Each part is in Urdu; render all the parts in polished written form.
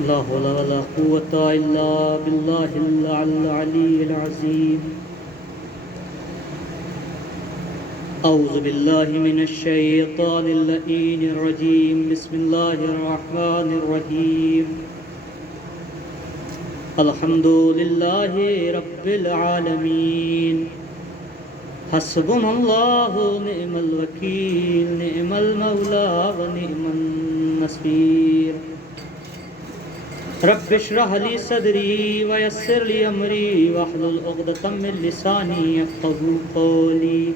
لا حول ولا قوة إلا بالله العلي العظيم. أعوذ بالله من الشيطان اللعين الرجيم. بسم الله الرحمن الرحيم. الحمد لله رب العالمين. حسبنا الله نعم الوكيل، نعم المولى ونعم النصير. رب اشرح لي صدري ويسر لي أمري واحلل عقدة من لساني يفقهوا قولي.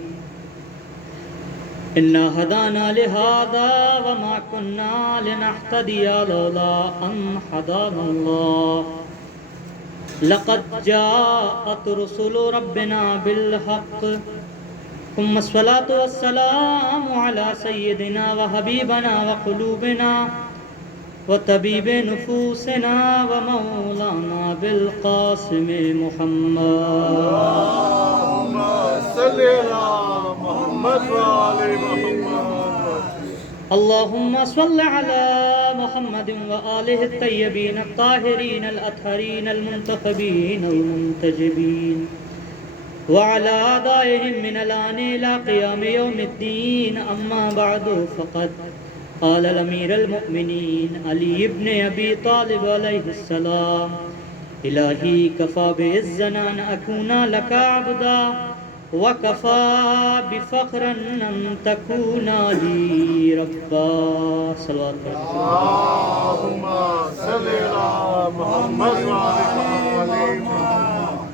إنا هدانا لهذا وما كنا لنهتدي لولا أن هدانا الله. لقد جاءت رسل ربنا بالحق. ثم الصلاة والسلام على سيدنا وحبيبنا وقلوبنا وطبيب نفوسنا ومولانا بالقاسم محمد. اللهم صل على محمد وآل محمد. اللهم صل على محمد وآله الطيبين الطاهرين الأطهرين المنتخبين المنتجبين وعلى أعدائهم من الآن إلى قيام يوم الدين. أما بعد فقد قال الأمير المؤمنين علي بن أبي طالب عليه السلام: إلهي كفى بعزنا أن أكون لك عبدا وكفى بفخرا أن تكون لي ربا. صلوات اللهم صل على محمد وآل محمد.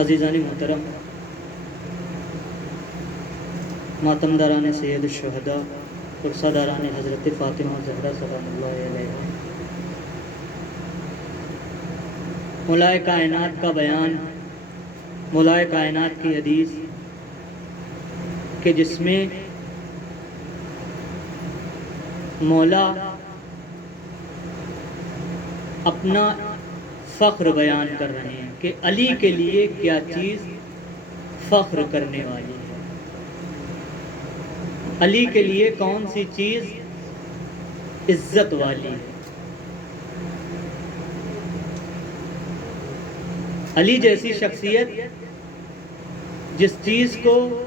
عزیزان محترم، ماتمداران سید الشہداء، رخصاداران حضرت فاطمہ زہرا سلام اللہ علیہ، مولائے کائنات کا بیان، مولائے کائنات کی حدیث کہ جس میں مولا اپنا فخر بیان کر رہے ہیں کہ علی کے لیے کیا چیز فخر کرنے والی ہے، علی کے لیے کون سی چیز عزت والی ہے۔ علی جیسی شخصیت جس چیز کو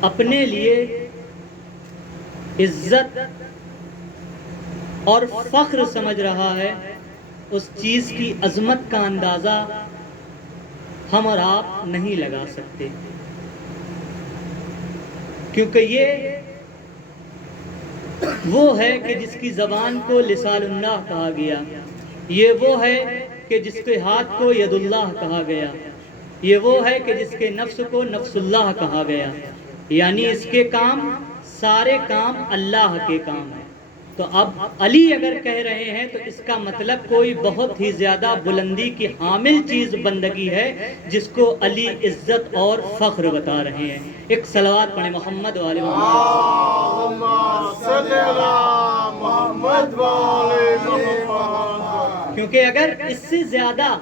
اپنے لیے عزت اور فخر سمجھ رہا ہے، اس چیز کی عظمت کا اندازہ ہم اور آپ نہیں لگا سکتے، کیونکہ یہ وہ ہے کہ جس کی زبان کو لسان اللہ کہا گیا، یہ وہ ہے کہ جس کے ہاتھ کو ید اللہ کہا گیا، یہ وہ ہے کہ جس کے نفس کو نفس اللہ کہا گیا، یعنی اس کے کام سارے کام اللہ کے کام ہیں۔ تو اب علی اگر کہہ رہے ہیں تو اس کا مطلب کوئی بہت ہی زیادہ بلندی کی حامل چیز بندگی ہے جس کو علی عزت اور فخر بتا رہے ہیں۔ ایک صلوات پڑھیں محمد والے اللهم صل على محمد وآل محمد. کیونکہ اگر اس سے زیادہ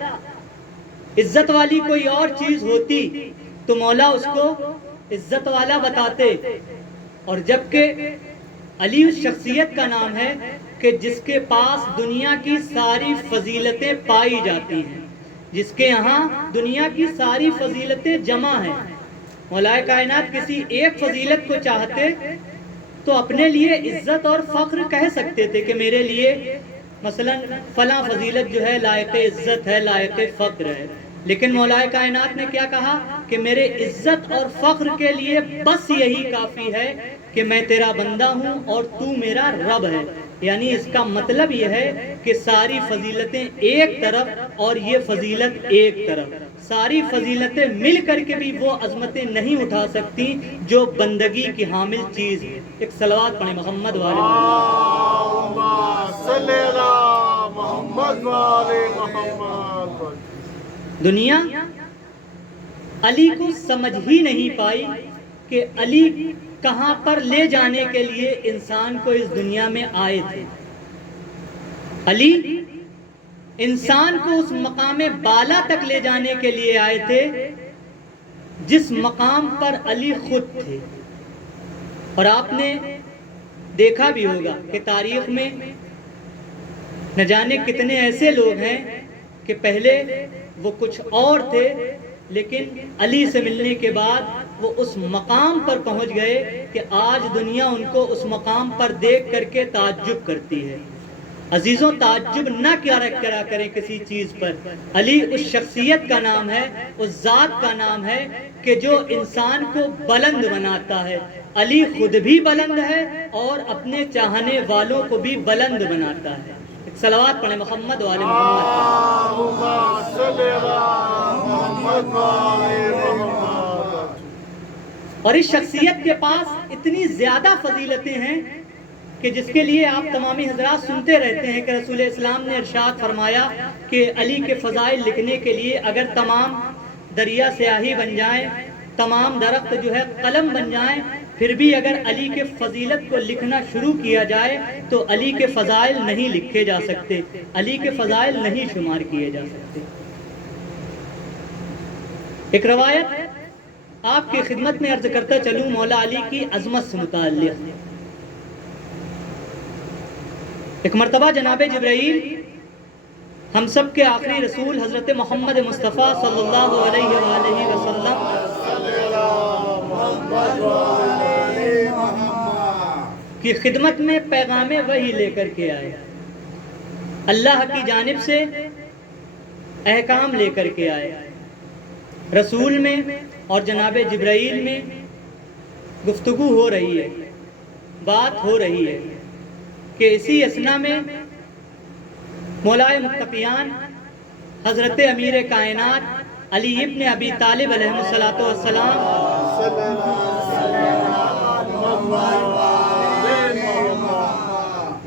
عزت والی کوئی اور چیز ہوتی تو مولا اس کو عزت والا بتاتے، اور جبکہ علی اس شخصیت کا نام ہے کہ جس کے پاس دنیا کی ساری فضیلتیں پائی جاتی ہیں، جس کے یہاں دنیا کی ساری فضیلتیں جمع ہیں۔ مولائے کائنات کسی ایک فضیلت کو چاہتے تو اپنے لیے عزت اور فخر کہہ سکتے تھے کہ میرے لیے مثلا فلاں فضیلت جو ہے لائق عزت ہے، لائق فخر ہے، لیکن مولائے کائنات نے کیا کہا کہ میرے عزت اور فخر کے لیے بس یہی کافی ہے کہ میں تیرا بندہ ہوں اور تو میرا رب ہے۔ یعنی اس کا مطلب یہ ہے کہ ساری فضیلتیں ایک طرف اور یہ فضیلت ایک طرف، ساری فضیلتیں مل کر کے بھی وہ عظمتیں نہیں اٹھا سکتی جو بندگی کی حامل چیز ہے۔ ایک صلوات پڑھیں محمد والے اللهم صل على محمد وآل محمد. دنیا علی کو سمجھ ہی نہیں پائی کہ علی کہاں پر لے جانے کے لیے انسان کو اس دنیا میں آئے تھے۔ علی انسان کو اس مقام بالا تک لے جانے کے لیے آئے تھے جس مقام پر علی خود تھے۔ اور آپ نے دیکھا بھی ہوگا کہ تاریخ میں نہ جانے کتنے ایسے لوگ ہیں کہ پہلے وہ کچھ اور تھے، لیکن علی سے ملنے کے بعد وہ اس مقام پر پہنچ گئے کہ آج دنیا ان کو اس مقام پر دیکھ کر کے تعجب کرتی ہے۔ عزیزوں، تعجب نہ کیا کریں کسی چیز پر۔ علی اس شخصیت کا نام ہے، اس ذات کا نام ہے کہ جو انسان کو بلند بناتا ہے۔ علی خود بھی بلند ہے اور اپنے چاہنے والوں کو بھی بلند بناتا ہے۔ ایک صلوات پڑھیں محمد وعلی محمد۔ اللهم صل على محمد وعلى محمد۔ اور اس شخصیت کے پاس اتنی زیادہ فضیلتیں ہیں کہ جس کے لیے آپ تمامی حضرات سنتے رہتے ہیں کہ رسول اسلام نے ارشاد فرمایا کہ علی کے فضائل لکھنے کے لیے اگر تمام دریا سیاہی بن جائیں، تمام درخت جو ہے قلم بن جائیں، پھر بھی اگر علی کے فضیلت کو لکھنا شروع کیا جائے تو علی کے فضائل نہیں لکھے جا سکتے، علی کے فضائل نہیں شمار کیے جا سکتے۔ ایک روایت آپ کی خدمت میں عرض کرتا چلوں مولا علی کی عظمت سے متعلق۔ ایک مرتبہ جناب جبرائیل، ہم سب کے آخری رسول حضرت محمد مصطفیٰ صلی اللہ علیہ وآلہ وسلم کی خدمت میں پیغام وحی لے کر کے آئے، اللہ کی جانب سے احکام لے کر کے آئے۔ رسول میں اور جناب جبرائیل میں گفتگو ہو رہی ہے، بات ہو رہی ہے کہ اسی اثنا میں مولائے متقیان حضرت امیر کائنات علی ابن ابی طالب علیہ السلام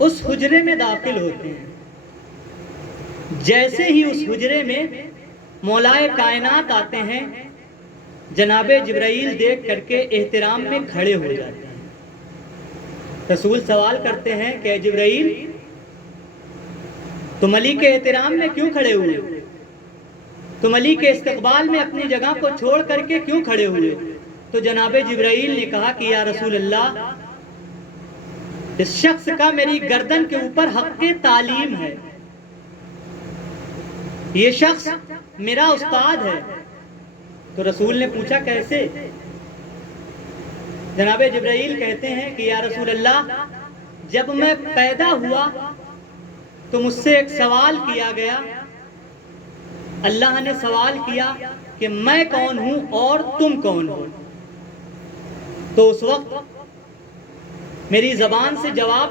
اس حجرے میں داخل ہوتے ہیں۔ جیسے ہی اس حجرے میں مولائے کائنات آتے ہیں، جناب جبرائیل دیکھ کر کے احترام میں کھڑے ہو جاتے ہیں۔ رسول سوال کرتے ہیں کہ اے جبرائیل، تم علی کے احترام میں کیوں کھڑے ہوئے؟ تم علی کے استقبال میں اپنی جگہ کو چھوڑ کر کے کیوں کھڑے ہوئے؟ تو جناب جبرائیل نے کہا کہ یا رسول اللہ، اس شخص کا میری گردن کے اوپر حق تعلیم ہے، یہ شخص میرا استاد ہے۔ تو رسول نے پوچھا کیسے؟ جناب جبرائیل کہتے ہیں کہ یا رسول اللہ، جب میں پیدا ہوا تو مجھ سے ایک سوال کیا گیا، اللہ نے سوال کیا کہ میں کون ہوں اور تم کون ہو؟ تو اس وقت میری زبان سے جواب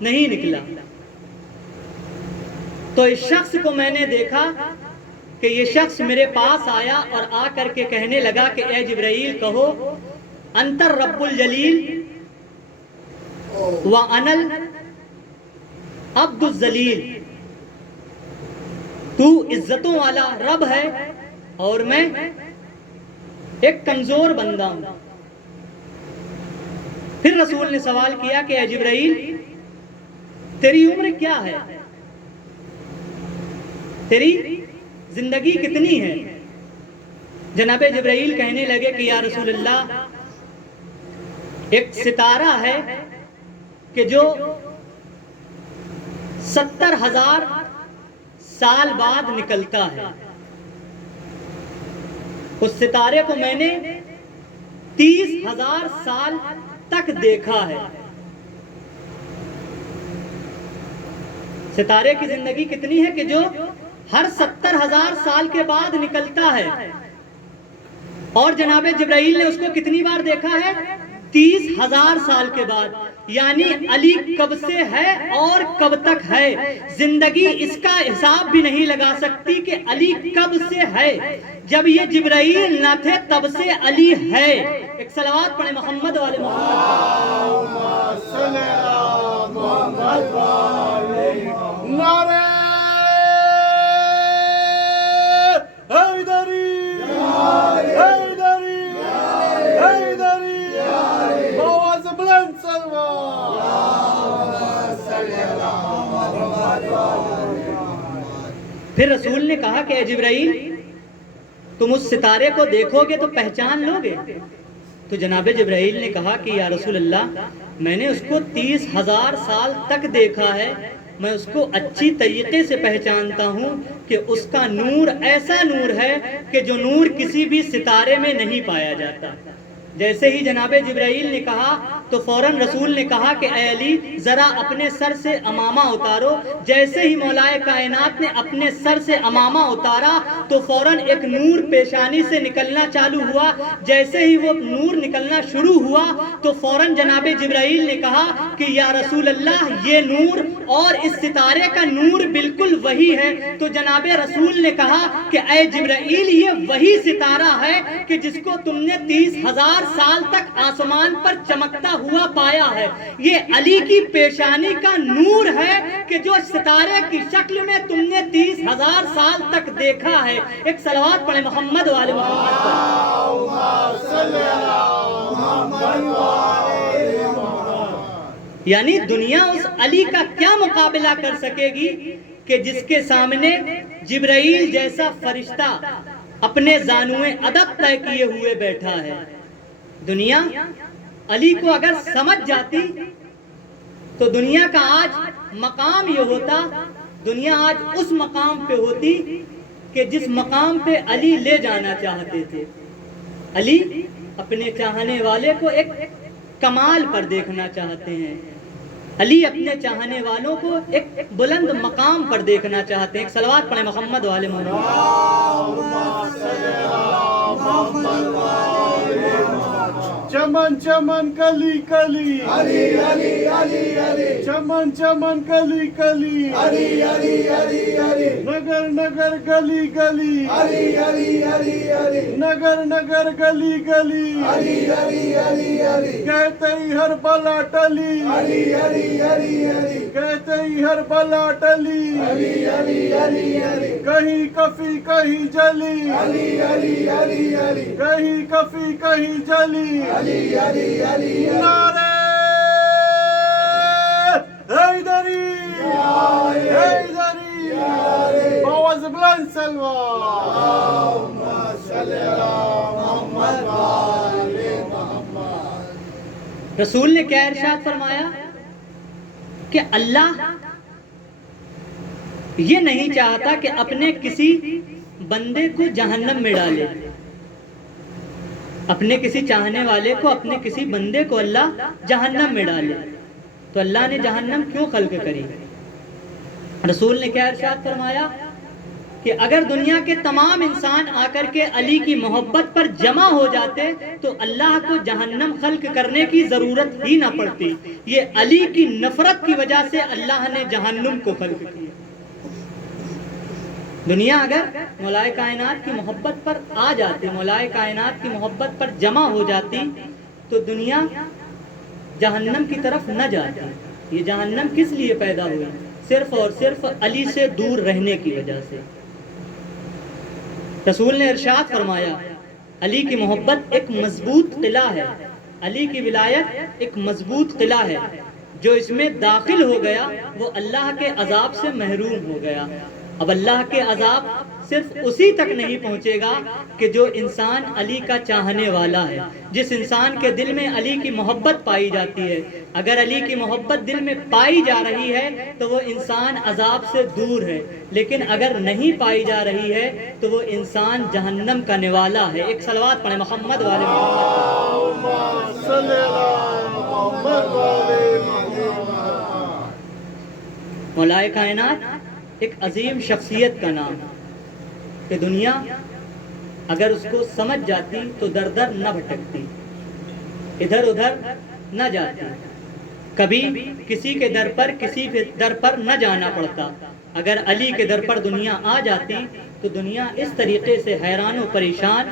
نہیں نکلا۔ تو اس شخص کو میں نے دیکھا کہ یہ شخص میرے پاس آیا اور آ کر کے کہنے لگا کہ اے جبرائیل کہو، انت الرب الجلیل وَأَنَا العبد الذلیل، تو عزتوں والا رب ہے اور میں ایک کمزور بندہ ہوں۔ پھر رسول نے سوال کیا کہ اے جبرائیل، تیری عمر کیا ہے؟ تیری زندگی کتنی ہے؟ جناب جبرائیل کہنے لگے کہ یا رسول اللہ، ایک ستارہ ہے کہ جو 70,000 سال بعد نکلتا ہے، اس ستارے کو میں نے 30,000 سال تک دیکھا ہے۔ ستارے کی زندگی کتنی ہے کہ جو ہر 70,000 سال کے بعد نکلتا ہے، اور جناب جبرائیل نے اس کو کتنی بار دیکھا ہے؟ 30,000 سال کے بعد۔ یعنی علی کب سے ہے اور کب تک ہے، زندگی اس کا حساب بھی نہیں لگا سکتی کہ علی کب سے ہے۔ جب یہ جبرائیل نہ تھے تب سے علی ہے۔ ایک صلوات پڑھیں محمد والے محمد۔ نعرہ حیدری، حیدری، حیدری، آواز بلند سلوات۔ پھر رسول نے کہا کہ اے جبرائیل، تم اس ستارے کو دیکھو گے تو پہچان لو گے؟ تو جناب جبرائیل نے کہا کہ یا رسول اللہ، میں نے اس کو 30,000 سال تک دیکھا ہے میں اس کو اچھی طریقے سے پہچانتا ہوں کہ اس کا نور ایسا نور ہے کہ جو نور کسی بھی ستارے میں نہیں پایا جاتا۔ جیسے ہی جناب جبرائیل نے کہا تو فوراً رسول نے کہا کہ اے علی ذرا اپنے سر سے امامہ اتارو۔ جیسے ہی مولا کائنات نے اپنے سر سے امامہ اتارا تو فوراً ایک نور پیشانی سے نکلنا چالو ہوا۔ جیسے ہی وہ نور نکلنا شروع ہوا تو فوراً جناب جبرائیل نے کہا کہ یا رسول اللہ یہ نور اور اس ستارے کا نور بالکل وہی ہے۔ تو جناب رسول نے کہا کہ اے جبرائیل یہ وہی ستارہ ہے کہ جس کو تم نے 30,000 سال تک آسمان پر چمکتا ہوا پایا ہے۔ یہ علی کی پیشانی کا نور ہے کہ جو ستارے کی شکل میں تم نے 30,000 سال تک دیکھا ہے۔ ایک صلوات پڑھیں محمد والے محمد پر۔ یعنی دنیا اس علی کا کیا مقابلہ کر سکے گی کہ جس کے سامنے جبرائیل جیسا فرشتہ اپنے زانوئے ادب طے کیے ہوئے بیٹھا ہے۔ دنیا علی کو اگر سمجھ جاتی تو دنیا کا آج مقام یہ ہوتا، دنیا آج اس مقام پہ ہوتی کہ جس مقام پہ علی لے جانا چاہتے تھے۔ علی اپنے چاہنے والے کو ایک کمال پر دیکھنا چاہتے ہیں، علی اپنے چاہنے والوں کو ایک بلند مقام پر دیکھنا چاہتے ہیں۔ ایک صلوات پڑھیں محمد والے چمن چمن کلی کلی علی علی علی علی، چمن چمن کلی کلی علی علی علی علی، نگر نگر گلی گلی علی علی علی علی، نگر نگر گلی گلی علی علی علی علی، کہتے ہی ہر بلا ٹلی علی علی علی علی، کہتے ہی ہر بلا ٹلی علی علی علی علی، کہیں کفی کہیں جلی علی علی علی علی، کہیں کفی کہیں جلی علی علی علی، نعرہ حیدری حیدری، آواز بلند سلوات، اللہم صلی علی محمد وآل محمد۔ رسول نے کیا ارشاد فرمایا کہ اللہ یہ نہیں چاہتا کہ اپنے کسی بندے کو جہنم میں ڈالے، اپنے کسی چاہنے والے کو، اپنے کسی بندے کو اللہ جہنم میں ڈالے، تو اللہ نے جہنم کیوں خلق کری؟ رسول نے کیا ارشاد فرمایا کہ اگر دنیا کے تمام انسان آ کر کے علی کی محبت پر جمع ہو جاتے تو اللہ کو جہنم خلق کرنے کی ضرورت ہی نہ پڑتی۔ یہ علی کی نفرت کی وجہ سے اللہ نے جہنم کو خلق کیا۔ دنیا اگر مولا کائنات کی محبت پر آ جاتی، مولا کائنات کی محبت پر جمع ہو جاتی تو دنیا جہنم کی طرف نہ جاتی۔ یہ جہنم کس لیے پیدا ہوئی؟ صرف اور صرف علی سے دور رہنے کی وجہ سے۔ رسول نے ارشاد فرمایا علی کی محبت ایک مضبوط قلعہ ہے، علی کی ولایت ایک مضبوط قلعہ ہے، جو اس میں داخل ہو گیا وہ اللہ کے عذاب سے محروم ہو گیا۔ اب اللہ کے عذاب صرف اسی تک نہیں پہنچے گا کہ جو انسان علی کا چاہنے والا ہے، جس انسان کے دل میں علی کی محبت پائی جاتی ہے۔ اگر علی کی محبت دل میں پائی جا رہی ہے تو وہ انسان عذاب سے دور ہے، لیکن اگر نہیں پائی جا رہی ہے تو وہ انسان جہنم کا نوالا ہے۔ ایک صلوات پڑھیں محمد والے محمد پر۔ مولا کائنات ایک عظیم شخصیت کا نام کہ دنیا اگر اس کو سمجھ جاتی تو در در نہ بھٹکتی، ادھر ادھر نہ جاتی، کبھی کسی کے در پر کسی کے در پر نہ جانا پڑتا۔ اگر علی کے در پر دنیا آ جاتی تو دنیا اس طریقے سے حیران و پریشان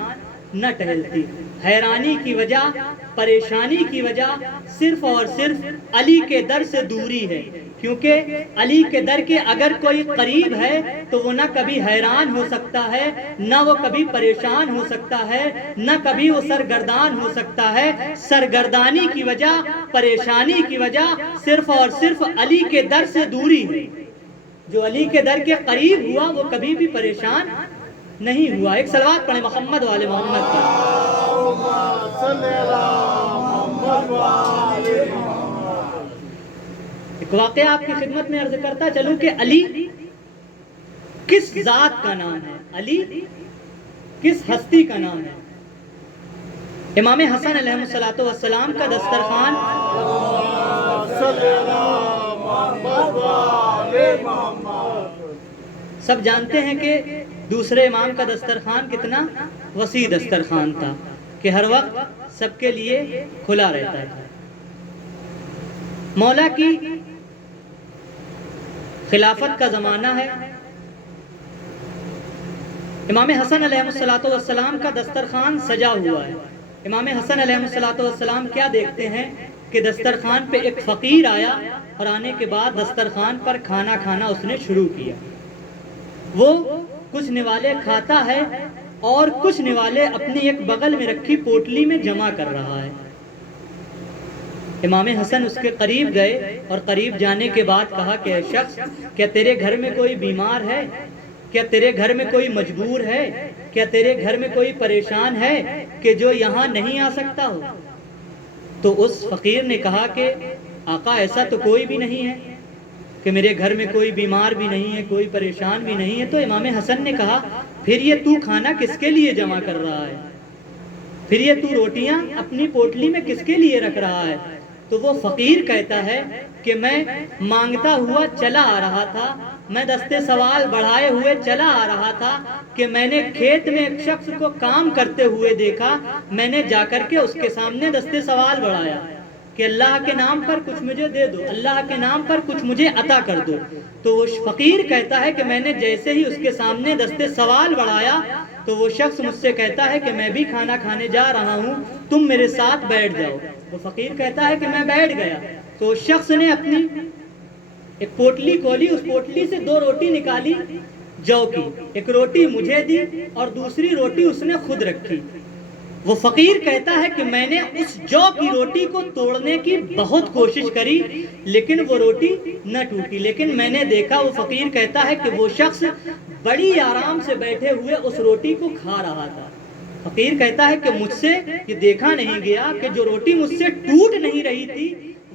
نہ ٹہلتی۔ حیرانی کی وجہ، پریشانی کی وجہ صرف اور صرف علی کے در سے دوری ہے، کیونکہ علی کے در کے اگر کوئی قریب ہے تو وہ نہ کبھی حیران ہو سکتا ہے، نہ وہ کبھی پریشان ہو سکتا ہے، نہ کبھی وہ سرگردان ہو سکتا ہے۔ سرگردانی کی وجہ، پریشانی کی وجہ صرف اور صرف علی کے در سے دوری ہے۔ جو علی کے در کے قریب ہوا وہ کبھی بھی پریشان نہیں ہوا۔ ایک صلوات پڑھیں محمد والے محمد پر۔ ایک واقعہ آپ کی خدمت میں عرض کرتا چلوں کہ علی کس ذات کا نام ہے، علی کس ہستی کا نام ہے؟ امام حسن علیہ الصلوۃ والسلام کا دسترخوان سب جانتے ہیں کہ دوسرے امام کا دسترخوان کتنا وسیع دسترخوان تھا کہ ہر وقت سب کے لیے کھلا رہتا تھا۔ مولا کی خلافت کا زمانہ ہے، امام حسن علیہ الصلوۃ والسلام کا دسترخوان سجا ہوا ہے۔ امام حسن علیہ الصلوۃ والسلام کیا دیکھتے ہیں کہ دسترخوان پہ ایک فقیر آیا اور آنے کے بعد دسترخوان پر کھانا کھانا اس نے شروع کیا۔ وہ کچھ نوالے کھاتا ہے اور کچھ نوالے اپنی ایک بغل میں رکھی پوٹلی میں جمع کر رہا ہے۔ امام حسن اس کے قریب گئے اور قریب جانے کے بعد کہا کہ اے شخص، کیا تیرے گھر میں کوئی بیمار ہے؟ کیا تیرے گھر میں کوئی مجبور ہے؟ کیا تیرے گھر میں کوئی پریشان ہے کہ جو یہاں نہیں آ سکتا ہو؟ تو اس فقیر نے کہا کہ آقا ایسا تو کوئی بھی نہیں ہے کہ میرے گھر میں کوئی بیمار بھی نہیں ہے، کوئی پریشان بھی نہیں ہے۔ تو امام حسن نے کہا پھر یہ تو کھانا کس کے لیے جمع کر رہا ہے؟ پھر یہ تو روٹیاں اپنی پوٹلی میں کس کے لیے رکھ رہا ہے؟ تو وہ فقیر کہتا ہے کہ میں مانگتا ہوا چلا آ رہا تھا، میں دستے سوال بڑھائے ہوئے چلا آ رہا تھا کہ میں نے کھیت میں ایک شخص کو کام کرتے ہوئے دیکھا، میں نے جا کر کے اس کے سامنے دستے سوال بڑھایا کہ اللہ کے نام پر کچھ مجھے دے دو، اللہ کے نام پر کچھ مجھے عطا کر دو۔ تو وہ فقیر کہتا ہے کہ میں نے جیسے ہی اس کے سامنے دستے سوال بڑھایا تو وہ شخص مجھ سے کہتا ہے کہ میں بھی کھانا کھانے جا رہا ہوں، تم میرے ساتھ بیٹھ جاؤ۔ وہ فقیر کہتا ہے کہ میں بیٹھ گیا۔ تو اس شخص نے اپنی ایک پوٹلی کھولی، اس پوٹلی سے 2 روٹی نکالی جو کی، ایک روٹی مجھے دی اور دوسری روٹی اس نے خود رکھی۔ وہ فقیر کہتا ہے کہ میں نے اس جو کی روٹی کو توڑنے کی بہت کوشش کری لیکن وہ روٹی نہ ٹوٹی، لیکن میں نے دیکھا، وہ فقیر کہتا ہے کہ وہ شخص بڑی آرام سے بیٹھے ہوئے اس روٹی کو کھا رہا تھا۔ فقیر کہتا ہے کہ مجھ سے یہ دیکھا نہیں گیا کہ جو روٹی مجھ سے ٹوٹ نہیں رہی تھی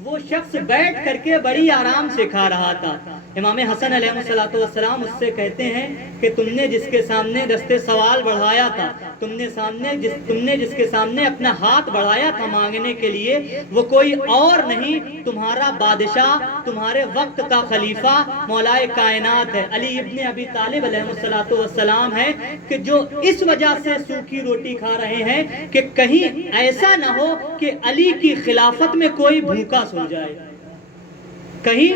وہ شخص بیٹھ کر کے بڑی آرام سے کھا رہا تھا۔ امام حسن علیہ السلام اس سے کہتے ہیں کہ تم نے جس کے سامنے دستے سوال بڑھایا تھا، تم نے جس کے سامنے اپنا ہاتھ بڑھایا تھا مانگنے کے لیے، وہ کوئی اور نہیں، تمہارا بادشاہ، تمہارے وقت کا خلیفہ، مولا کائنات ہے، علی ابن ابی طالب علیہ السلام ہے، کہ جو اس وجہ سے سوکھی روٹی کھا رہے ہیں کہ کہیں ایسا نہ ہو کہ علی کی خلافت میں کوئی بھوکا سو جائے، کہیں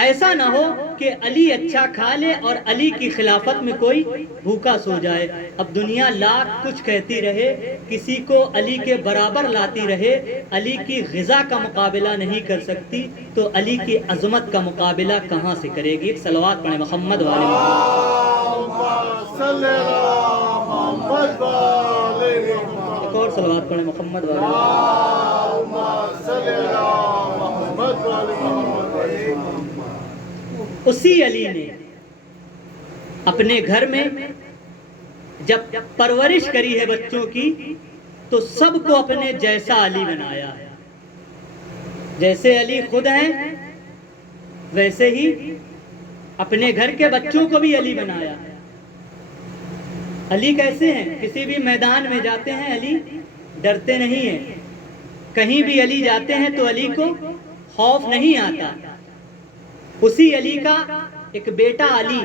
ایسا نہ ہو کہ علی اچھا کھا لے اور علی کی خلافت میں کوئی بھوکا سو جائے۔ اب دنیا لاکھ کچھ کہتی رہے، کسی کو علی کے برابر لاتی رہے، علی کی غذا کا مقابلہ نہیں کر سکتی تو علی کی عظمت کا مقابلہ کہاں سے کرے گی؟ ایک صلوات پڑھیں محمد والے ایک اور صلوات پڑھیں محمد والے۔ اسی علی نے اپنے گھر میں جب پرورش کری ہے بچوں کی تو سب کو اپنے جیسا علی بنایا ہے، جیسے علی خود ہیں ویسے ہی اپنے گھر کے بچوں کو بھی علی بنایا ہے۔ علی کیسے ہیں؟ کسی بھی میدان میں جاتے ہیں علی ڈرتے نہیں ہیں، کہیں بھی علی جاتے ہیں تو علی کو خوف نہیں آتا۔ اسی علی کا ایک بیٹا علی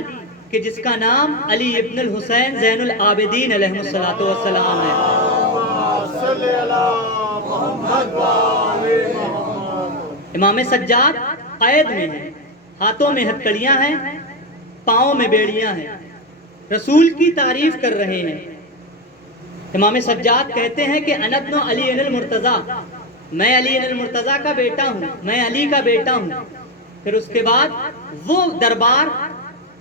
کہ جس کا نام علی ابن الحسین زین العابدین علیہ السلام ہے۔ امام سجاد قید میں ہیں، ہاتھوں میں ہتھکڑیاں ہیں، پاؤں میں بیڑیاں ہیں، رسول کی تعریف کر رہے ہیں۔ امام سجاد کہتے ہیں کہ انا ابن علی المرتضیٰ، میں علی المرتضیٰ کا بیٹا ہوں، میں علی کا بیٹا ہوں۔ پھر اس کے بعد وہ دربار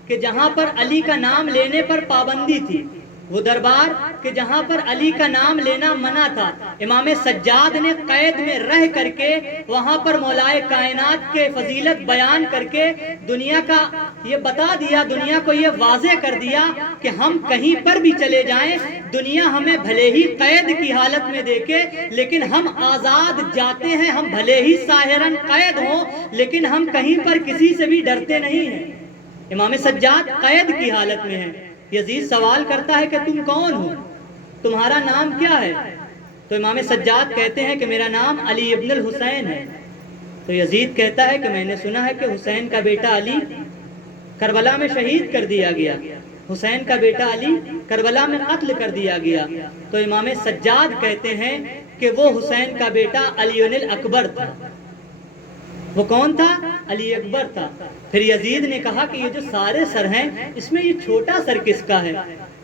کہ جہاں پر علی کا نام لینے پر پابندی تھی، وہ دربار کہ جہاں پر علی کا نام لینا منع تھا، امام سجاد نے قید میں رہ کر کے وہاں پر مولائے کائنات کے فضیلت بیان کر کے دنیا کا یہ بتا دیا، دنیا کو یہ واضح کر دیا کہ ہم کہیں پر بھی چلے جائیں، دنیا ہمیں بھلے ہی قید کی حالت میں دیکھے لیکن ہم آزاد جاتے ہیں، ہم بھلے ہی ظاہراً قید ہوں لیکن ہم کہیں پر کسی سے بھی ڈرتے نہیں ہیں۔ امام سجاد قید کی حالت میں ہیں، یزید سوال کرتا ہے کہ تم کون ہو، تمہارا نام کیا ہے؟ تو امام سجاد کہتے ہیں کہ میرا نام علی ابن الحسین ہے۔ تو یزید کہتا ہے کہ میں نے سنا ہے کہ حسین کا بیٹا علی کربلا میں شہید کر دیا گیا، حسین کا بیٹا علی کربلا میں قتل کر دیا گیا۔ تو امام سجاد کہتے ہیں کہ وہ حسین کا بیٹا علی الاکبر تھا۔ وہ کون تھا؟ علی اکبر تھا۔ پھر یزید نے کہا کہ یہ جو سارے سر ہیں اس میں یہ چھوٹا سر کس کا ہے؟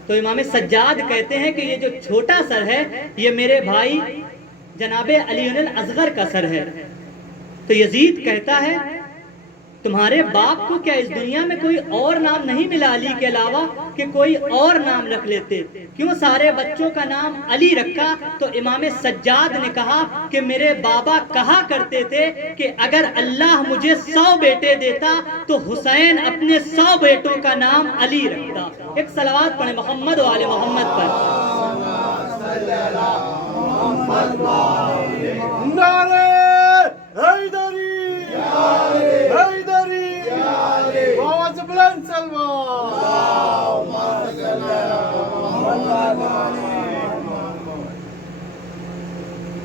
تو امام سجاد کہتے ہیں کہ یہ جو چھوٹا سر ہے یہ میرے بھائی جناب علی الاصغر کا سر ہے۔ تو یزید کہتا ہے تمہارے باپ کو کیا اس دنیا میں کوئی اور نام نہیں ملا علی کے علاوہ کہ کوئی اور نام رکھ لیتے؟ کیوں سارے بچوں کا نام علی رکھا؟ تو امام سجاد نے کہا کہ میرے بابا کہا کرتے تھے کہ اگر اللہ مجھے 100 بیٹے دیتا تو حسین اپنے 100 بیٹوں کا نام علی رکھتا۔ ایک صلوات پڑھیں محمد و آل محمد پر۔ نعرہ حیدری، حیدری، آواز بلند سلمان۔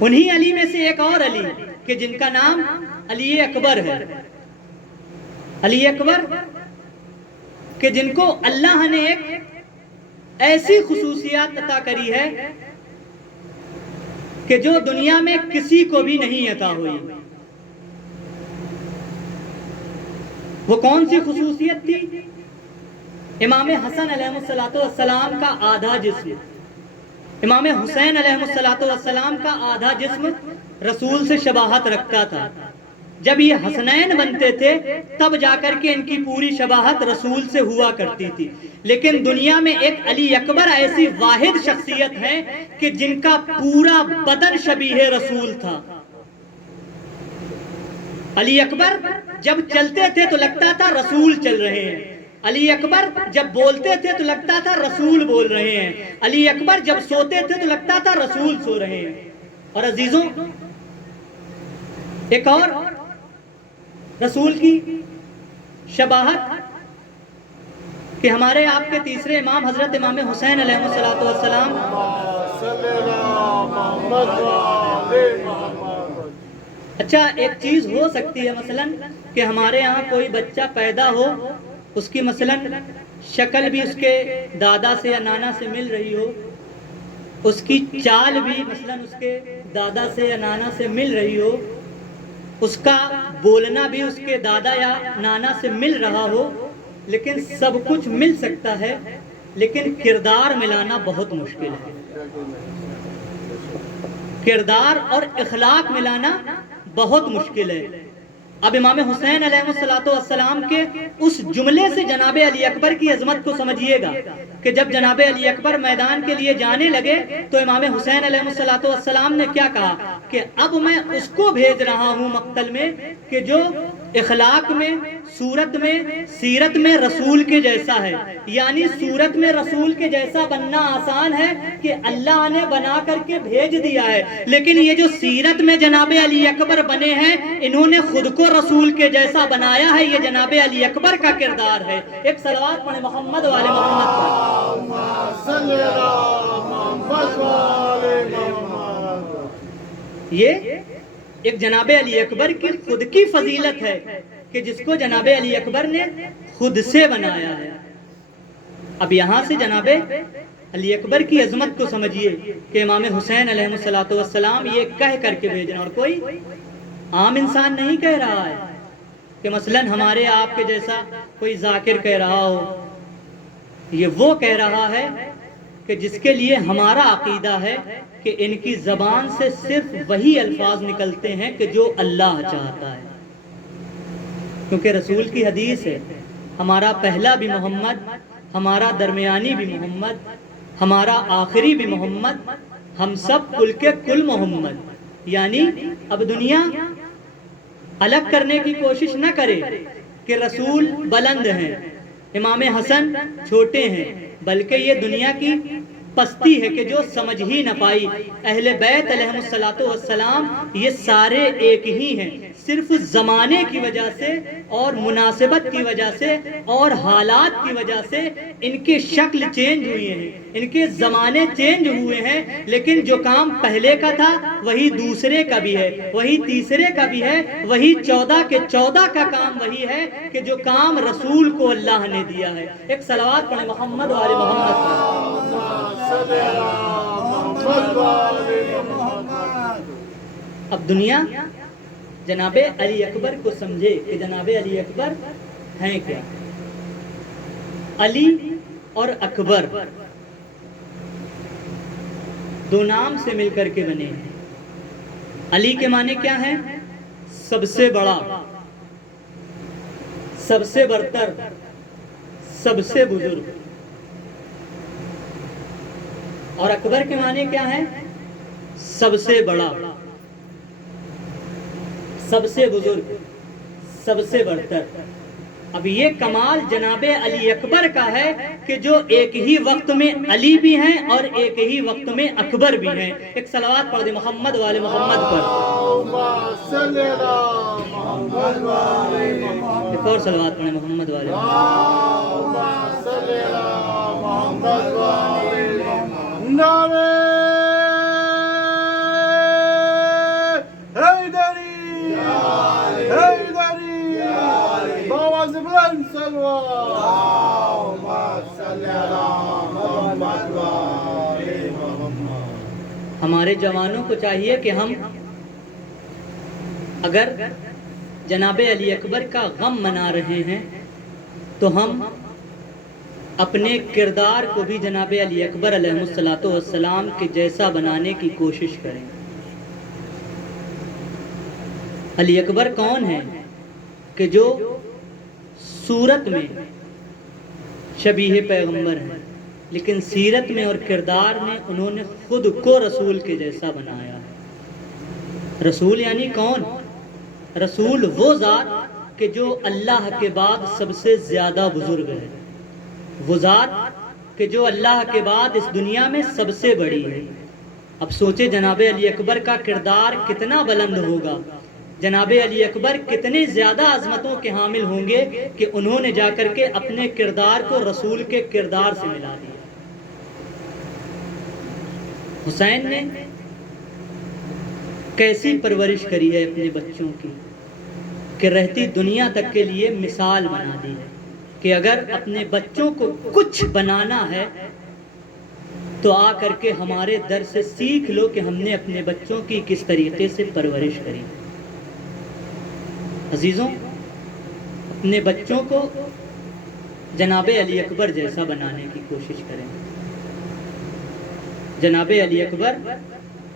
انہی علی میں سے ایک اور علی کہ جن کا نام علی اکبر ہے، علی اکبر کہ جن کو اللہ نے ایک ایسی خصوصیات عطا کری ہے کہ جو دنیا میں کسی کو بھی نہیں عطا ہوئی۔ وہ کون سی خصوصیت تھی؟ امام حسن علیہ السلام کا آدھا جسم، امام حسین علیہ السلام کا آدھا جسم رسول سے شباہت رکھتا تھا۔ جب یہ حسنین بنتے تھے تب جا کر کے ان کی پوری شباہت رسول سے ہوا کرتی تھی، لیکن دنیا میں ایک علی اکبر ایسی واحد شخصیت ہے کہ جن کا پورا بدن شبیہ رسول تھا۔ علی اکبر جب چلتے تھے تو لگتا تھا رسول چل رہے ہیں، علی اکبر جب بولتے تھے تو لگتا تھا رسول بول رہے ہیں، علی اکبر جب سوتے تھے تو لگتا تھا رسول سو رہے ہیں۔ اور عزیزوں ایک اور رسول کی شباہت کہ ہمارے آپ کے تیسرے امام حضرت امام حسین علیہ السلام، اچھا ایک چیز ہو سکتی ہے مثلاً کہ ہمارے ہاں کوئی بچہ پیدا ہو، اس کی مثلاً شکل بھی اس کے دادا سے یا نانا سے مل رہی ہو، اس کی چال بھی مثلاً اس کے دادا سے یا نانا سے مل رہی ہو، اس کا بولنا بھی اس کے دادا یا نانا سے مل رہا ہو، لیکن سب کچھ مل سکتا ہے لیکن کردار ملانا بہت مشکل ہے۔ کردار اور اخلاق ملانا بہت مشکل ہے۔ اب امام حسین علیہ السلام کے اس جملے سے جناب علی اکبر کی عظمت کو سمجھیے گا کہ جب جناب علی اکبر میدان کے لیے جانے لگے تو امام حسین علیہ السلام نے کیا کہا کہ اب میں اس کو بھیج رہا ہوں مقتل میں کہ جو اخلاق میں، صورت میں، سیرت میں رسول کے جیسا ہے۔ یعنی صورت میں رسول کے جیسا بننا آسان ہے کہ اللہ نے بنا کر کے بھیج دیا ہے، لیکن یہ جو سیرت میں جناب علی اکبر بنے ہیں انہوں نے خود کو رسول کے جیسا بنایا ہے، یہ جناب علی اکبر کا کردار ہے۔ ایک صلوات پڑھیں محمد والے محمد پر۔ یہ ایک جناب علی اکبر کی خود کی فضیلت ہے کہ جس کو جناب علی اکبر نے خود سے بنایا ہے۔ اب یہاں سے جناب علی اکبر کی عظمت کو سمجھیے کہ امام حسین علیہ السلام یہ کہہ کر کے بھیجنا، اور کوئی عام انسان نہیں کہہ رہا ہے کہ مثلاً ہمارے آپ کے جیسا کوئی ذاکر کہہ رہا ہو، یہ وہ کہہ رہا ہے کہ جس کے لیے ہمارا عقیدہ ہے کہ ان کی زبان سے صرف وہی الفاظ نکلتے ہیں کہ جو اللہ چاہتا ہے، کیونکہ رسول کی حدیث ہے ہمارا پہلا بھی محمد، ہمارا درمیانی بھی محمد، ہمارا آخری بھی محمد، ہم سب کل کے کل محمد۔ یعنی اب دنیا الگ کرنے کی کوشش نہ کرے کہ رسول بلند ہیں، امام حسن چھوٹے ہیں، بلکہ یہ دنیا کی پستی ہے کہ جو سمجھ ہی نہ پائی۔ اہل بیت علیہم الصلوۃ والسلام یہ سارے ایک ہی ہیں، صرف زمانے کی وجہ سے اور مناسبت کی وجہ سے اور حالات کی وجہ سے ان کی شکل چینج ہوئی ہیں، ان کے زمانے چینج ہوئے ہیں، لیکن جو کام پہلے کا تھا وہی دوسرے کا بھی ہے، وہی تیسرے کا بھی ہے، وہی 14 کے 14 کا کام وہی ہے کہ جو کام رسول کو اللہ نے دیا ہے۔ ایک صلوات پڑھیں محمد و آل محمد پر۔ اب دنیا جناب علی اکبر کو سمجھے کہ جناب علی اکبر ہیں کیا۔ علی اور اکبر دو نام سے مل کر کے بنے ہیں۔ علی کے معنی کیا ہیں؟ سب سے بڑا، سب سے برتر، سب سے بزرگ۔ اور اکبر کے معنی کیا ہیں؟ سب سے بڑا، سب سے بزرگ، سب سے برتر۔ اب یہ کمال جناب علی اکبر کا ہے کہ جو ایک ہی وقت میں علی بھی ہیں اور ایک ہی وقت میں اکبر بھی ہیں۔ ایک صلوات پڑھ دیں محمد والے محمد پر۔ ایک اور صلوات پڑھیں محمد والے نعرہ حیدری، حیدری، بآواز بلند صلوات۔ ہمارے جوانوں کو چاہیے کہ ہم اگر جناب علی اکبر کا غم منا رہے ہیں تو ہم اپنے کردار کو بھی جناب علی اکبر علیہ الصلوۃ والسلام کے جیسا بنانے کی کوشش کریں۔ علی اکبر کون ہیں کہ جو صورت میں شبیہ پیغمبر ہیں لیکن سیرت میں اور کردار میں انہوں نے خود کو رسول کے جیسا بنایا ہے۔ رسول یعنی کون؟ رسول وہ ذات کہ جو اللہ کے بعد سب سے زیادہ بزرگ ہے، وہ ذات کہ جو اللہ کے بعد اس دنیا میں سب سے بڑی ہے۔ اب سوچے جناب علی اکبر کا کردار کتنا بلند ہوگا، جناب علی اکبر کتنے زیادہ عظمتوں کے حامل ہوں گے کہ انہوں نے جا کر کے اپنے کردار کو رسول کے کردار سے ملا دیا۔ حسین نے کیسی پرورش کری ہے اپنے بچوں کی کہ رہتی دنیا تک کے لیے مثال بنا دی ہے کہ اگر اپنے بچوں کو کچھ بنانا ہے تو آ کر کے ہمارے در سے سیکھ لو کہ ہم نے اپنے بچوں کی کس طریقے سے پرورش کری۔ عزیزوں، اپنے بچوں کو جناب علی اکبر جیسا بنانے کی کوشش کریں۔ جناب علی اکبر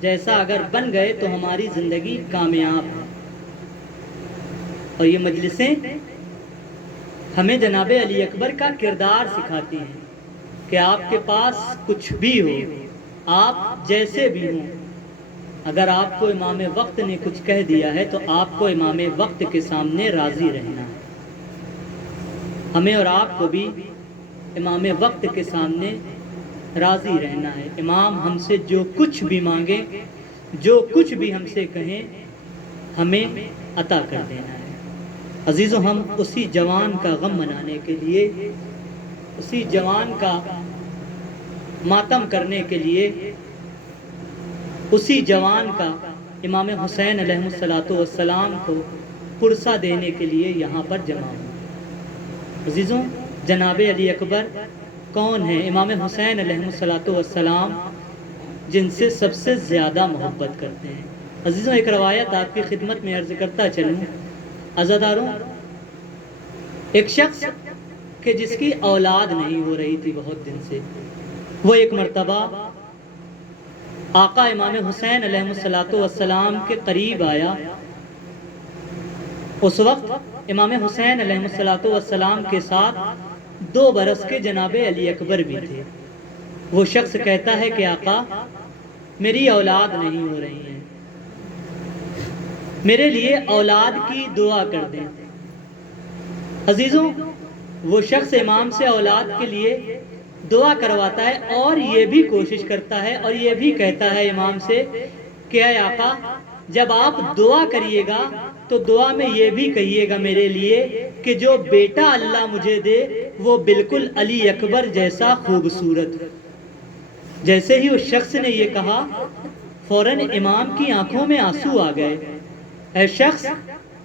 جیسا اگر بن گئے تو ہماری زندگی کامیاب ہے۔ اور یہ مجلسیں ہمیں جناب علی اکبر کا کردار سکھاتی ہیں کہ آپ کے پاس کچھ بھی ہو، آپ جیسے بھی ہوں، اگر آپ کو امام وقت نے کچھ کہہ دیا ہے تو آپ کو امام وقت کے سامنے راضی رہنا ہے۔ ہمیں اور آپ کو بھی امام وقت کے سامنے راضی رہنا ہے۔ امام ہم سے جو کچھ بھی مانگیں، جو کچھ بھی ہم سے کہیں، ہمیں عطا کر دینا ہے۔ عزیزوں، ہم اسی جوان کا غم منانے کے لیے، اسی جوان کا ماتم کرنے کے لیے، اسی جوان کا امام حسین علیہ الصلوۃ والسلام کو پرسہ دینے کے لیے یہاں پر جمع ہوں۔ عزیزوں، جناب علی اکبر کون ہیں؟ امام حسین علیہ الصلوۃ والسلام جن سے سب سے زیادہ محبت کرتے ہیں۔ عزیزوں، ایک روایت آپ کی خدمت میں عرض کرتا چلوں۔ عزاداروں، ایک شخص کہ جس کی اولاد نہیں ہو رہی تھی بہت دن سے، وہ ایک مرتبہ آقا امام حسین علیہ الصلوۃ والسلام کے قریب آیا۔ اس وقت امام حسین علیہ الصلوۃ والسلام کے ساتھ 2 برس کے جناب علی اکبر بھی تھے۔ وہ شخص کہتا ہے کہ آقا، میری اولاد نہیں ہو رہی ہے، میرے لیے اولاد کی دعا کر دیں۔ عزیزوں، وہ شخص امام سے اولاد کے لیے دعا کرواتا ہے اور یہ بھی کوشش کرتا ہے اور یہ بھی کہتا ہے امام سے کہ اے آقا جب آپ دعا کریے گا تو دعا میں یہ بھی کہیے گا میرے لیے کہ جو بیٹا اللہ مجھے دے وہ بالکل علی اکبر جیسا خوبصورت۔ جیسے ہی اس شخص نے یہ کہا فوراً امام کی آنکھوں میں آنسو آ گئے۔ اے شخص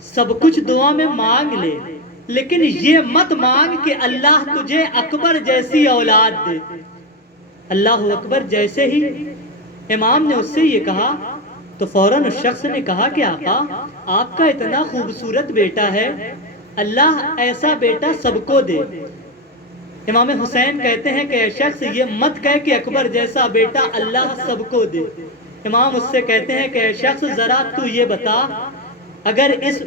سب کچھ دعا میں مانگ لے لیکن یہ مت مانگ کہ اللہ تجھے اکبر جیسی اولاد دے۔ اللہ اکبر جیسے ہی امام نے اس سے یہ کہا تو فوراً اس شخص نے کہا کہ آقا آپ کا اتنا خوبصورت بیٹا ہے، اللہ ایسا بیٹا سب کو دے۔ امام حسین کہتے ہیں کہ اے شخص یہ مت کہہ کہ اکبر جیسا بیٹا اللہ سب کو دے۔ امام اس سے کہتے ہیں کہ اے شخص ذرا تو یہ بتا اگر اس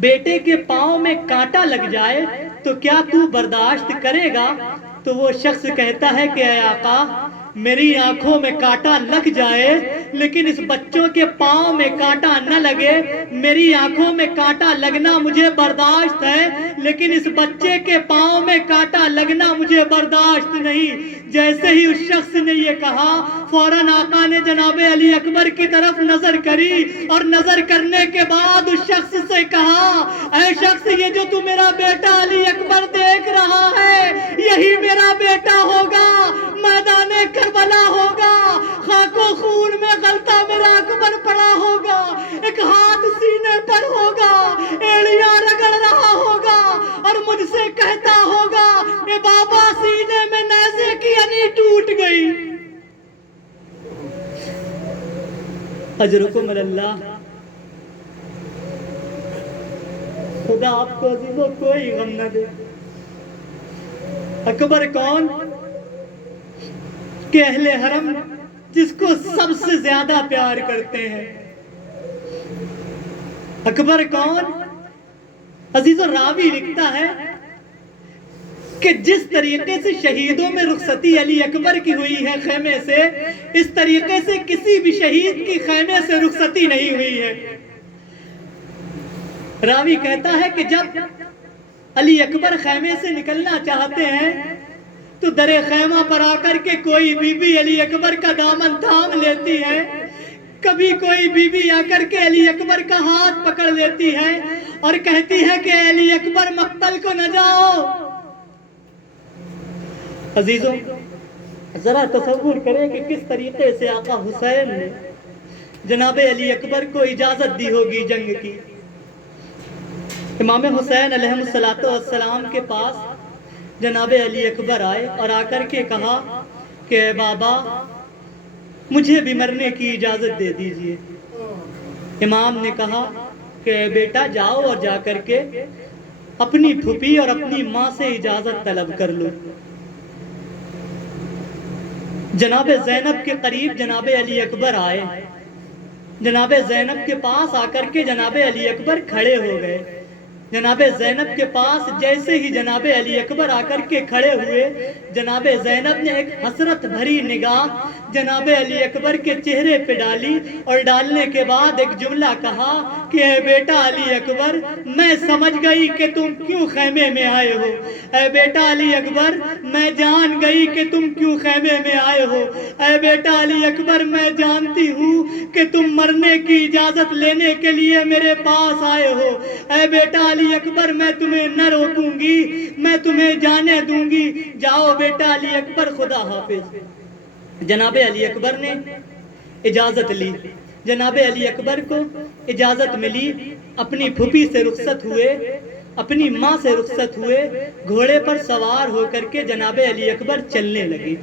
بیٹے کے پاؤں میں کانٹا لگ جائے تو کیا تو برداشت کرے گا؟ تو وہ شخص کہتا ہے کہ اے آقا میری آنکھوں میں کانٹا لگ جائے لیکن اس بچوں کے پاؤں میں کانٹا نہ لگے۔ میری آنکھوں میں کانٹا لگنا مجھے برداشت ہے لیکن اس بچے کے پاؤں میں کانٹا لگنا مجھے برداشت نہیں۔ جیسے ہی اس شخص نے یہ کہا فوراً آقا نے جناب علی اکبر کی طرف نظر کری اور نظر کرنے کے بعد اس شخص سے کہا اے شخص یہ جو تو میرا بیٹا علی اکبر دیکھ رہا ہے یہی میرا بیٹا ہوگا، میدان کربلا ہوگا، خاک و خون میں غلطہ میرا اکبر پڑا ہوگا، ایک ہاتھ سینے پر ہوگا، ایڑیاں رگڑ رہا ہوگا اور مجھ سے کہتا ہوگا اے بابا سینے میں نیزے کی انی ٹوٹ گئی۔ اجرکم اللہ، خدا آپ کو عزیزوں کوئی غم نہ دے۔ اکبر کون کہ اہل حرم جس کو سب سے زیادہ پیار کرتے ہیں۔ اکبر کون؟ عزیزو راوی لکھتا ہے کہ جس طریقے سے شہیدوں میں رخصتی علی اکبر کی ہوئی ہے خیمے سے، اس طریقے سے کسی بھی شہید کی خیمے سے رخصتی نہیں ہوئی ہے۔ راوی کہتا ہے کہ جب علی اکبر خیمے سے نکلنا چاہتے ہیں تو در خیمہ پر آ کر کے کوئی بی بی علی اکبر کا دامن تھام لیتی ہے، کبھی کوئی بی بی آ کر کے علی اکبر کا ہاتھ پکڑ لیتی ہے اور کہتی ہے کہ علی اکبر مقتل کو نہ جاؤ۔ عزیزوں ذرا تصور کریں کہ کس طریقے سے آقا حسین نے جناب علی اکبر کو اجازت دی ہوگی جنگ کی۔ امام حسین علیہ السلام کے پاس جناب علی اکبر آئے اور آ کر کے کہا کہ اے بابا مجھے بھی مرنے کی اجازت دے دیجئے۔ امام نے کہا کہ اے بیٹا جاؤ اور جا کر کے اپنی پھوپھی اور اپنی ماں سے اجازت طلب کر لو۔ جناب زینب کے قریب جناب علی اکبر آئے، جناب زینب کے پاس آ کر کے جناب علی اکبر کھڑے ہو گئے۔ جناب زینب کے پاس جیسے ہی جناب علی اکبر آ کر کے کھڑے ہوئے، جناب زینب نے ایک حسرت بھری نگاہ جناب علی اکبر کے چہرے پہ ڈالی اور ڈالنے کے بعد ایک جملہ کہا کہ اے بیٹا علی اکبر میں سمجھ گئی کہ تم کیوں خیمے میں آئے ہو۔ اے بیٹا علی اکبر میں جان گئی کہ تم کیوں خیمے میں آئے ہو۔ اے بیٹا علی اکبر میں جانتی ہوں کہ تم مرنے کی اجازت لینے کے لیے میرے پاس آئے ہو۔ اے بیٹا علی اکبر میں تمہیں نہ روکوں گی، میں تمہیں جانے دوں گی۔ جاؤ بیٹا علی اکبر خدا حافظ۔ جناب علی اکبر نے اجازت لی، جناب علی اکبر کو اجازت ملی، اپنی پھوپھی سے رخصت ہوئے، اپنی ماں سے رخصت ہوئے، گھوڑے پر سوار ہو کر کے جناب علی اکبر چلنے لگے۔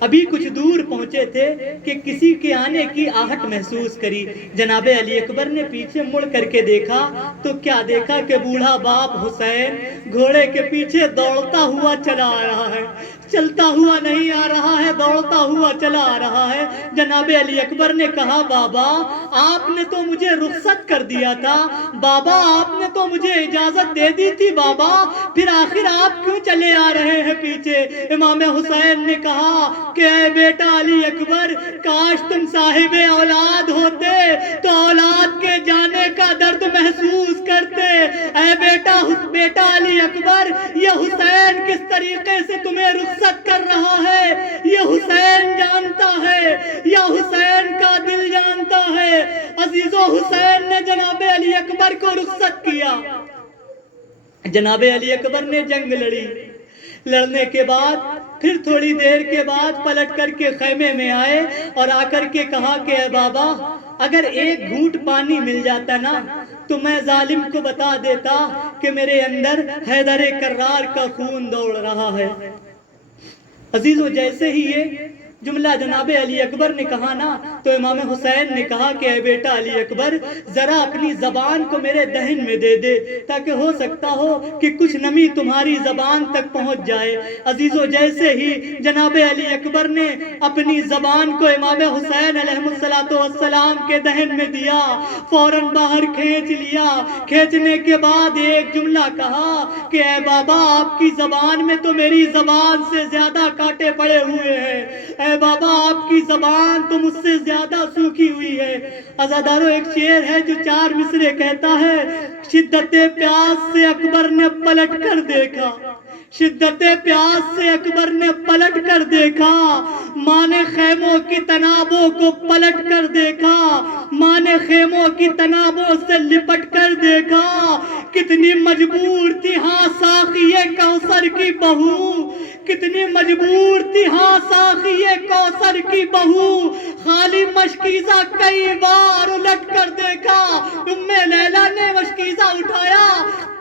ابھی کچھ دور پہنچے تھے کہ کسی کے آنے کی آہٹ محسوس کری۔ جناب علی اکبر نے پیچھے مڑ کر کے دیکھا تو کیا دیکھا کہ بوڑھا باپ حسین گھوڑے کے پیچھے دوڑتا ہوا چلا آ رہا ہے، چلتا ہوا نہیں آ رہا ہے، دوڑتا ہوا چلا آ رہا ہے۔ جناب علی اکبر نے کہا بابا آپ نے تو مجھے رخصت کر دیا تھا، بابا آپ نے تو مجھے اجازت دے دی تھی، بابا پھر آخر آپ کیوں چلے آ رہے ہیں پیچھے؟ امام حسین نے کہا کہ اے بیٹا علی اکبر کاش تم صاحب اولاد ہوتے تو اولاد کے جانے کا درد محسوس کرتے۔ اے بیٹا بیٹا علی اکبر یہ حسین کس طریقے سے تمہیں رخصت کر رہا ہے یہ حسین جانتا ہے، یا حسین کا دل جانتا ہے۔ عزیزو حسین نے جناب علی اکبر کو رخصت کیا، جناب علی اکبر نے جنگ لڑی، لڑنے کے بعد پھر تھوڑی دیر کے بعد پلٹ کر کے خیمے میں آئے اور آ کر کے کہا کہ اے بابا اگر ایک گھونٹ پانی مل جاتا نا تو میں ظالم کو بتا دیتا کہ میرے اندر حیدر کرار کا خون دوڑ رہا ہے۔ عزیزو جیسے ہی یہ جملہ جناب علی اکبر نے کہا نا تو امام حسین نے کہا کہ اے بیٹا علی اکبر ذرا اپنی زبان کو میرے دہن میں دے دے تاکہ ہو سکتا ہو کہ کچھ نمی تمہاری زبان تک پہنچ جائے۔ عزیزو جیسے ہی جناب علی اکبر نے اپنی زبان کو امام حسین علیہ السلام کے دہن میں دیا، فوراً باہر کھینچ لیا، کھینچنے کے بعد ایک جملہ کہا کہ اے بابا آپ کی زبان میں تو میری زبان سے زیادہ کانٹے پڑے ہوئے ہیں، اے بابا آپ کی زبان تو مجھ سے زیادہ سوکھی ہوئی ہے۔ عزادارو ایک شعر ہے جو 4 مصرے کہتا ہے، شدت پیاس سے اکبر نے پلٹ کر دیکھا، شدت پیاس سے اکبر نے پلٹ کر دیکھا، ماں نے خیموں کی تنابوں کو پلٹ کر دیکھا، ماں نے خیموں کی تنابوں سے لپٹ کر دیکھا، کتنی مجبور تھی ہاں ساقیے کوثر کی بہو، کتنی مجبور تھی ہاں ساقیے کوثر کی بہو، خالی مشکیزہ کئی بار الٹ کر دیکھا، ام لیلا نے مشکیزہ اٹھایا،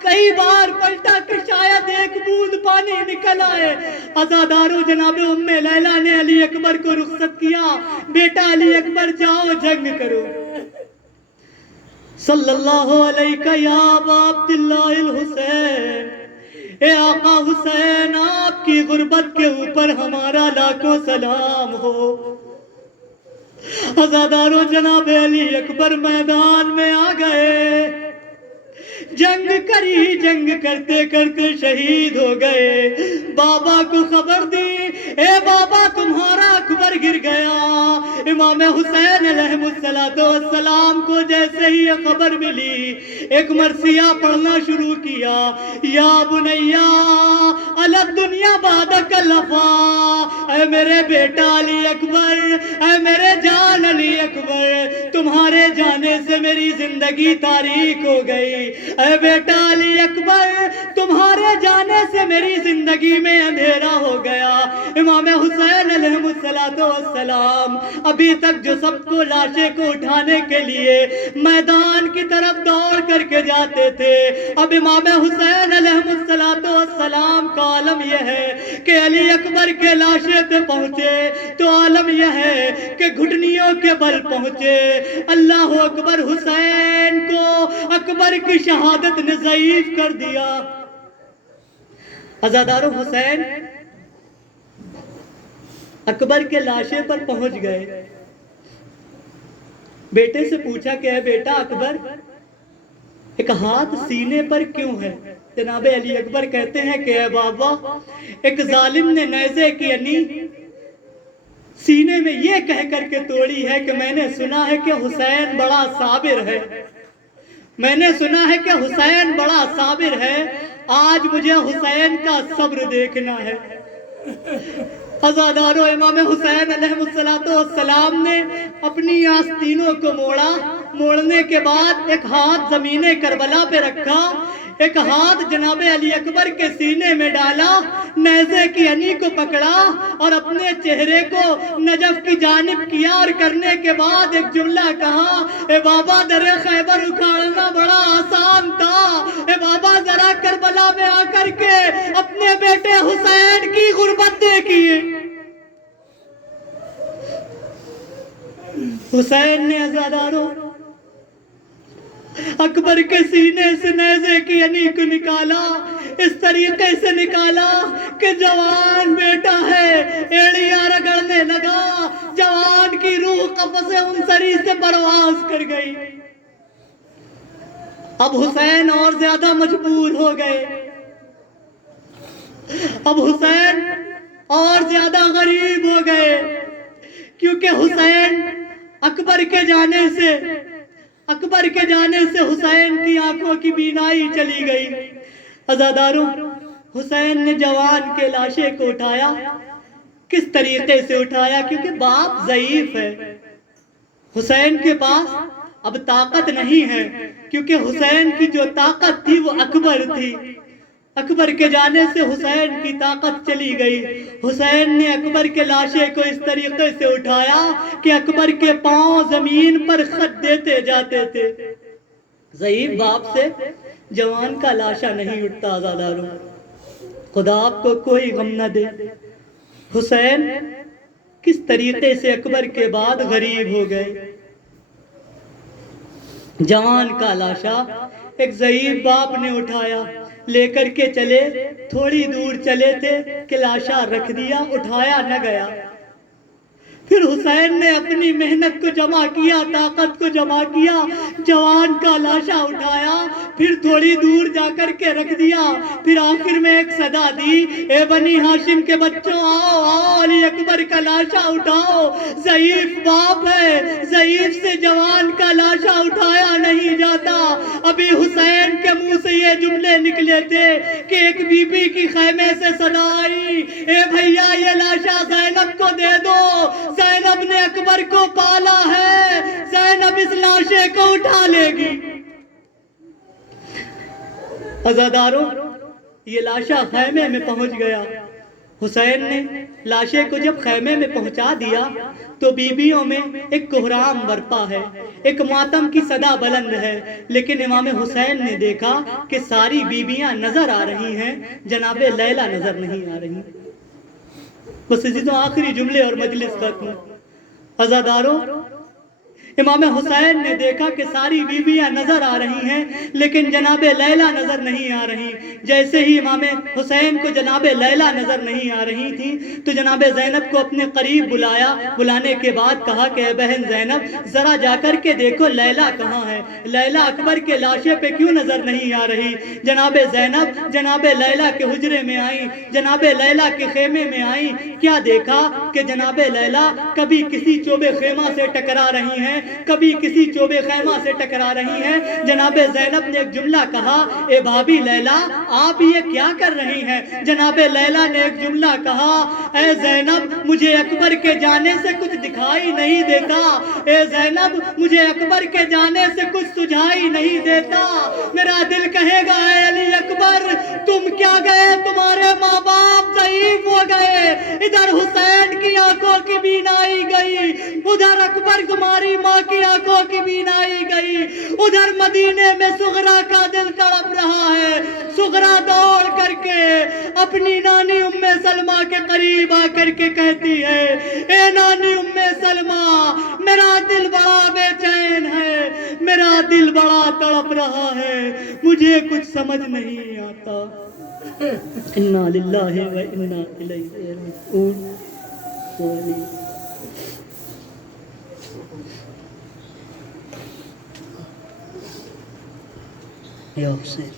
کئی بار پلٹا کہ شاید ایک بوند پانی نکل آئے۔ عزادارو جناب ام لیلا نے علی اکبر کو رخصت کیا، بیٹا علی اکبر جاؤ جنگ کرو۔ صلی اللہ علیہ یا ابا عبداللہ الحسین، اے آقا حسین آپ کی غربت کے اوپر ہمارا لاکھوں سلام ہو۔ عزادارو جناب علی اکبر میدان میں آ گئے، جنگ کری، جنگ کرتے کرتے شہید ہو گئے، بابا کو خبر دی، اے بابا تمہارا اکبر گر گیا۔ امام حسین علیہ السلام کو جیسے ہی یہ خبر ملی ایک مرثیہ پڑھنا شروع کیا، یا بنیا علی الدنیا بعدک لفا، اے میرے بیٹا علی اکبر، اے میرے جان علی اکبر تمہارے جانے سے میری زندگی تاریک ہو گئی، اے بیٹا علی اکبر تمہارے جانے سے میری زندگی میں اندھیرا ہو گیا۔ امام حسین علیہ السلام ابھی تک جو سب کو لاشے کو اٹھانے کے لیے میدان کی طرف دوڑ کر کے جاتے تھے، اب امام حسین علیہ السلام کا عالم یہ ہے کہ علی اکبر کے لاشے پہ پہنچے تو عالم یہ ہے کہ گھٹنیوں کے بل پہنچے۔ اللہ اکبر، حسین کو اکبر کی شہادت نے ضعیف کر دیا۔ عزادارو حسین اکبر کے لاشے پر پہنچ گئے، بیٹے سے پوچھا کہ اے بیٹا اکبر ایک ہاتھ سینے پر کیوں ہے؟ جناب علی اکبر کہتے ہیں کہ اے بابا ایک ظالم نے نیزے کی انی سینے میں یہ کہہ کر کے توڑی ہے کہ میں نے سنا ہے کہ حسین بڑا صابر ہے، میں نے سنا ہے کہ حسین بڑا صابر ہے، آج مجھے حسین کا صبر دیکھنا ہے۔ عزادارو امام حسین علیہ السلام نے اپنی آستینوں کو موڑا، موڑنے کے بعد ایک ہاتھ زمین کربلا پہ رکھا، ایک ہاتھ جناب علی اکبر کے سینے میں ڈالا، نیزے کی انی کو پکڑا اور اپنے چہرے کو نجف کی جانب کیا اور کرنے کے بعد ایک جملہ کہا، اے بابا در خیبر اکھاڑنا بڑا آسان تھا، اے بابا ذرا کربلا میں آ کر کے اپنے بیٹے حسین کی غربت دیکھیے۔ حسین نے عزادارو اکبر کے سینے سے نیزے کی انی کو نکالا، اس طریقے سے نکالا کہ جوان بیٹا ہے، ایڑیاں رگڑنے لگا، جوان کی روح قفس انصری سے پرواز کر گئی۔ اب حسین اور زیادہ مجبور ہو گئے، اب حسین اور زیادہ غریب ہو گئے، کیونکہ حسین اکبر کے جانے سے حسین کی آنکھوں کی بینائی چلی گئی، عزاداروں، حسین نے جوان کے لاشے کو اٹھایا. کس طریقے سے اٹھایا؟ کیونکہ باپ ضعیف ہے. حسین کے پاس اب طاقت نہیں ہے، کیونکہ حسین کی جو طاقت تھی وہ اکبر تھی. اکبر کے جانے سے حسین کی طاقت چلی گئی. حسین نے اکبر کے لاشے کو اس طریقے سے اٹھایا کہ اکبر کے پاؤں زمین پر خط دیتے جاتے تھے. ضعیف باپ سے جوان کا لاشا نہیں اٹھتا. عزاداروں، خدا آپ کو کوئی غم نہ دے. حسین کس طریقے سے اکبر کے بعد غریب ہو گئے. جوان کا لاشا ایک ضعیف باپ نے اٹھایا، لے کر کے چلے. تھوڑی دور چلے تھے کہ لاشا رکھ دیا، اٹھایا نہ گیا. پھر حسین نے اپنی محنت کو جمع کیا، طاقت کو جمع کیا، جوان کا لاشا اٹھایا، پھر تھوڑی دور جا کر کے رکھ دیا. پھر آخر میں ایک صدا دی، اے بنی ہاشم کے بچوں، آؤ آؤ، علی اکبر کا لاشا اٹھاؤ. ضعیف باپ ہے، ضعیف سے جوان کا لاشا اٹھایا نہیں جاتا. ابھی حسین کے منہ سے یہ جملے نکلے تھے کہ ایک بی بی کی خیمے سے صدا آئی، اے بھیا یہ لاشا زینب کو دے دو، زینب نے اکبر کو پالا ہے، زینب اس لاشے کو اٹھا لے گی. عزاداروں، یہ لاشا خیمے میں پہنچ گیا. حسین نے لاشے کو جب خیمے میں پہنچا دیا تو بیویوں میں ایک کوہرام برپا ہے، ایک ماتم کی صدا بلند ہے. لیکن امام حسین نے دیکھا کہ ساری بیویاں نظر آ رہی ہیں، جناب لیلا نظر نہیں آ رہی. بس اسی تو آخری جملے اور مجلس ختم. عزاداروں، امام حسین نے دیکھا کہ ساری بیویاں نظر آ رہی ہیں لیکن جناب لیلا نظر نہیں آ رہی. جیسے ہی امام حسین کو جناب لیلا نظر نہیں آ رہی تھی تو جناب زینب کو اپنے قریب بلایا. بلانے کے بعد کہا کہ اے بہن زینب، ذرا جا کر کے دیکھو لیلا کہاں ہے، لیلا اکبر کے لاشے پہ کیوں نظر نہیں آ رہی. جناب زینب جناب لیلا کے حجرے میں آئیں، جناب لیلا کے خیمے میں آئیں. کیا دیکھا کہ جناب لیلا کبھی کسی چوبے خیمہ سے ٹکرا رہی ہیں، کبھی کسی چوبے خیمہ سے ٹکرا رہی ہیں. جناب زینب نے ایک جملہ کہا، اے بھابی لیلا آپ یہ کیا کر رہی ہیں. جناب لیلا نے ایک جملہ کہا، اے زینب مجھے اکبر کے جانے سے کچھ دکھائی نہیں دیتا، اے زینب مجھے اکبر کے جانے سے کچھ سجھائی نہیں دیتا. میرا دل کہے گا اے علی اکبر تم کیا گئے، تمہارے ماں باپ ضعیف ہو گئے. ادھر حسین کی آنکھوں کی بینائی گئی، ادھر اکبر تمہاری ماں کی آنکھوں کی بینائی گئی، ادھر مدینے میں سغرا کا دل تڑپ رہا ہے. سغرا دوڑ کر کے اپنی نانی ام سلمہ کے قریب آ کر کے کہتی ہے، اے نانی ام سلمہ میرا دل بڑا بے چین ہے، میرا دل بڑا تڑپ رہا ہے، مجھے کچھ سمجھ نہیں آتا. انا للہ و انا الیہ راجعون. یا حسین